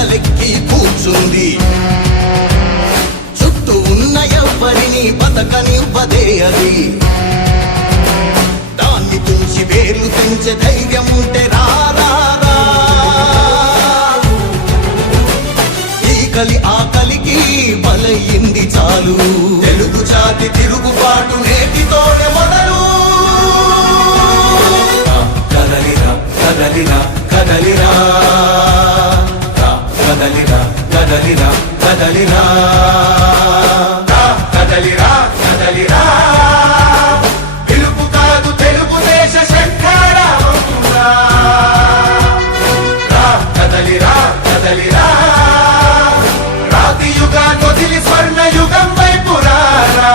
గద్దలెక్కి కూర్చుంది. చుట్టూ ఉన్న ఎవ్వరిని బతకనివ్వదే అది. దాన్ని తుంచి వేర్లు పెంచే ధైర్యం ఉంటే రారా. ఈ కలి ఆకలికి బలయింది చాలు. తెలుగు జాతి తిరుగుబాటు నేటితోనే మొదలు. కదలిరా కదలిరా కదలిరా కదలిరా కదలిరా కదలిరా కదలిరా కదలిరా. పిలుపు కాదు తెలుగుదేశ శంఖారావంగా. కదలిరా కదలిరా. రాతి యుగాన్ని వదిలి స్వర్ణ యుగం వైపు రారా.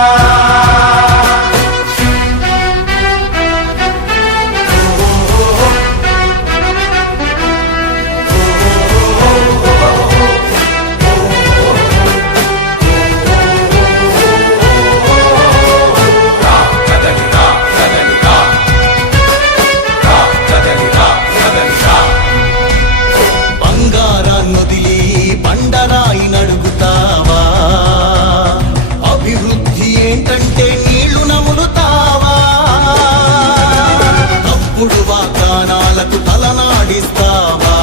ఏంటంటే నీళ్లు నములుతావా? తప్పుడు వాగ్దానాలకు తలనాడిస్తావా?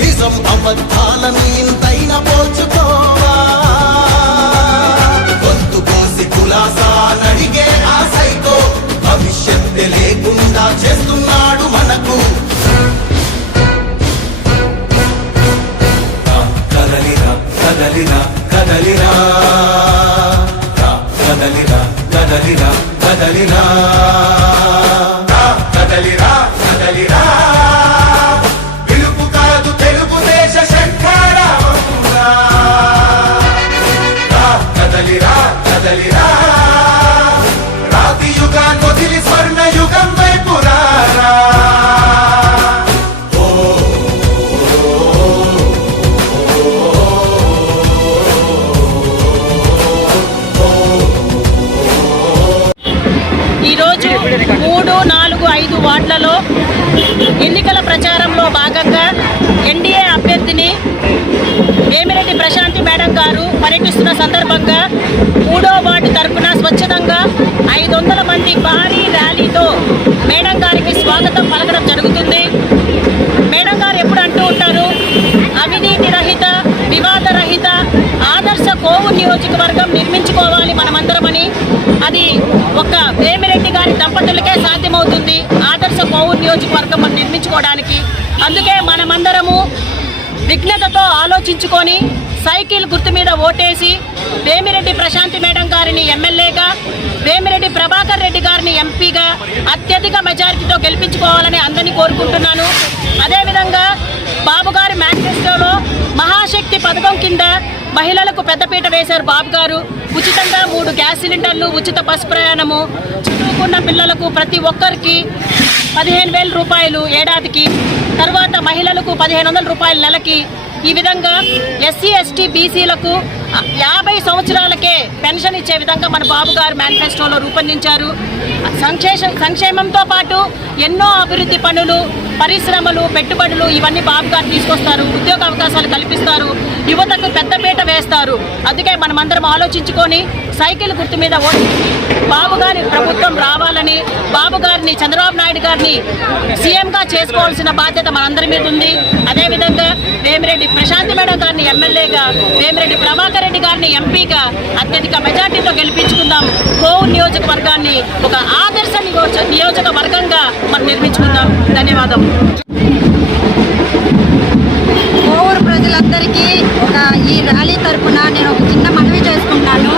నిజం అబద్ధాలను ఇంతైనా పోల్చుకోవా? గొంతు కోసి కులాసా నడిగే ఆ సైకో భవిష్యత్తు లేకుండా చేస్తున్నాడు మనకు. కదలిరా కదలిరా కదలిరా కదలిరా కదలిరా కదలిరా కదలిరా కదలిరా. పిలుపు కాదు తెలుగుదేశ శంఖారావంగా. కదలిరా కదలిరా. రాతి యుగాన్ని వదిలి స్వర్ణ యుగం వైపు రారా. ఈరోజు 3, 4, 5 వార్డులలో ఎన్నికల ప్రచారంలో భాగంగా ఎన్డీఏ అభ్యర్థిని వేమిరెడ్డి ప్రశాంతి మేడం గారు పర్యటిస్తున్న సందర్భంగా 3వ వార్డు తరపున స్వచ్ఛందంగా 500 మంది భారీ ర్యాలీతో మేడం గారికి స్వాగతం పలకడం జరుగుతుంది. మేడం గారు ఎప్పుడు అంటూ ఉంటారు, అవినీతి రహిత, వివాద రహిత, ఆదర్శ కోవూరు నియోజకవర్గం నిర్మించుకోవాలి మనమందరమని. అది ఒక వేమిరెడ్డి గారి దంపతులకే సాధ్యమవుతుంది ఆదర్శ కోవూరు నియోజకవర్గం మనం నిర్మించుకోవడానికి. అందుకే మనమందరము విఘ్నతతో ఆలోచించుకొని సైకిల్ గుర్తు మీద ఓటేసి వేమిరెడ్డి ప్రశాంతి మేడం గారిని ఎమ్మెల్యేగా, వేమిరెడ్డి ప్రభాకర్ రెడ్డి గారిని ఎంపీగా అత్యధిక మెజారిటీతో గెలిపించుకోవాలని అందరినీ కోరుకుంటున్నాను. అదేవిధంగా బాబు గారి మేనిఫెస్టోలో మహాశక్తి పథకం కింద మహిళలకు పెద్దపీట వేశారు బాబు గారు. ఉచితంగా 3 గ్యాస్ సిలిండర్లు, ఉచిత బస్ ప్రయాణము, చదువుకున్న పిల్లలకు ప్రతి ఒక్కరికి 15,000 రూపాయలు ఏడాదికి, తర్వాత మహిళలకు 1,500 రూపాయలు నెలకి. ఈ విధంగా ఎస్సీ ఎస్టీ బీసీలకు 50 సంవత్సరాలకే పెన్షన్ ఇచ్చే విధంగా మన బాబు గారు మేనిఫెస్టోలో రూపొందించారు. సంక్షేమంతో పాటు ఎన్నో అభివృద్ధి పనులు, పరిశ్రమలు, పెట్టుబడులు ఇవన్నీ బాబు గారు తీసుకొస్తారు. ఉద్యోగ అవకాశాలు కల్పిస్తారు, యువతకు పెద్దపీట వేస్తారు. అందుకే మనమందరం ఆలోచించుకొని సైకిల్ గుర్తు మీద ఓటు బాబు గారి ప్రభుత్వం రావాలని, బాబు గారిని, చంద్రబాబు నాయుడు గారిని సీఎంగా చేసుకోవాల్సిన బాధ్యత మనందరి మీద ఉంది. అదేవిధంగా వేమిరెడ్డి ప్రశాంతి మేడం గారిని ఎమ్మెల్యేగా, వేమిరెడ్డి ప్రభాకర్ రెడ్డి గారిని ఎంపీగా అత్యధిక మెజార్టీతో గెలిపించుకుందాం. కోవూరు నియోజకవర్గాన్ని ఒక ఆదర్శ నియోజకవర్గంగా మనం నిర్మించుకుందాం. ధన్యవాదాలు. కోవూరు ప్రజలందరికీ ఈ ర్యాలీ తరఫున నేను ఒక చిన్న మనవి చేసుకుంటున్నాను.